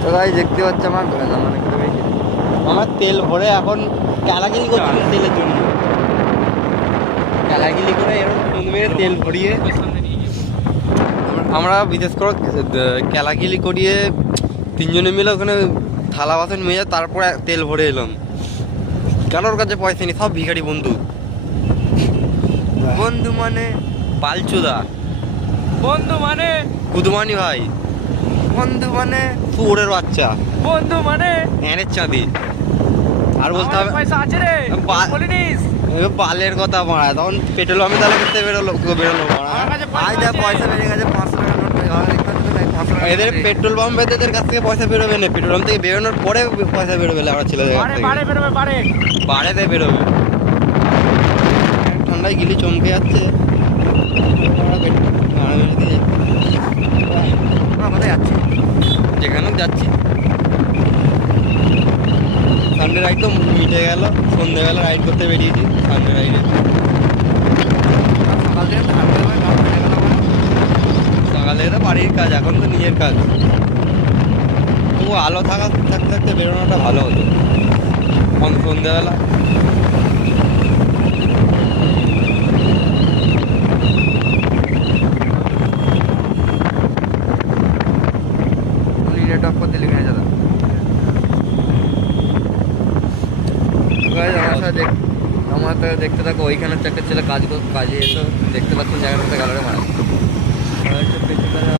তো ভাই দেখতে পাচ্ছি আমার মানে আমার তেল ভরে এখন ক্যালাগিলি করছিল তেলের জন্য, ক্যালাগিলি করে এরকম ফোন মেরে তেল ভরিয়ে আমরা বিশেষ করে ক্যালাগিলি করিয়ে তিনজনে মিলে ওখানে থালা বাসন মেজে তারপরে তেল ভরে এলাম। কারোর কাছে পয়সা নেই, সব ভিখারি বন্ধু। বন্ধু মানে পালচুদা, বন্ধু মানে কুদমানি ভাই, বন্ধু মানে শুয়োরের বাচ্চা, বন্ধু মানে এনের চাঁদি। আর বলতে আমার হবে পয়সা আছে রে, বলিনিস বালের কথা মারা, তখন পেট্রোল পাম্পে তাহলে করতে বেরোলো মারা। আমার কাছে আজ যা পয়সা বেড়ে গেছে 500 টাকা নোট দেখতে 500 টাকা এদের পেট্রোল পাম্পের কাছ থেকে পয়সা বেরোবে না, পেট্রোল পাম্প থেকে বেরোনোর পরে পয়সা বেরোবে আমরা ছেলেদের কাছ বাড়ে থেকে, বাড়ে বেরোবে বাড়ে। বাড়েতে বেরোবে। ঠান্ডায় গিলি চমকে যাচ্ছে। আমাদের যাচ্ছে যেখানেও যাচ্ছি সানডে রাইড তো মিটে গেল, সন্ধ্যেবেলা রাইড করতে বেরিয়েছি সানডে রাইডে। সকাল থেকে তো হাঁটতে হবে, কাজ হয়ে গেল আমার। সকাল থেকে তো বাড়ির কাজ, এখন তো নিজের কাজ। তবু আলো থাকতে থাকতে বেরোনোটা ভালো হতো সন্ধ্যেবেলা। উনি নেটওয়ার্ক করতে লিখে নিয়ে যেত। আমার তো দেখতে থাকো, ওইখানে একটা ছেলে কাজে এসো, দেখতে পাচ্ছেন জায়গাটাতে গালারে মারা।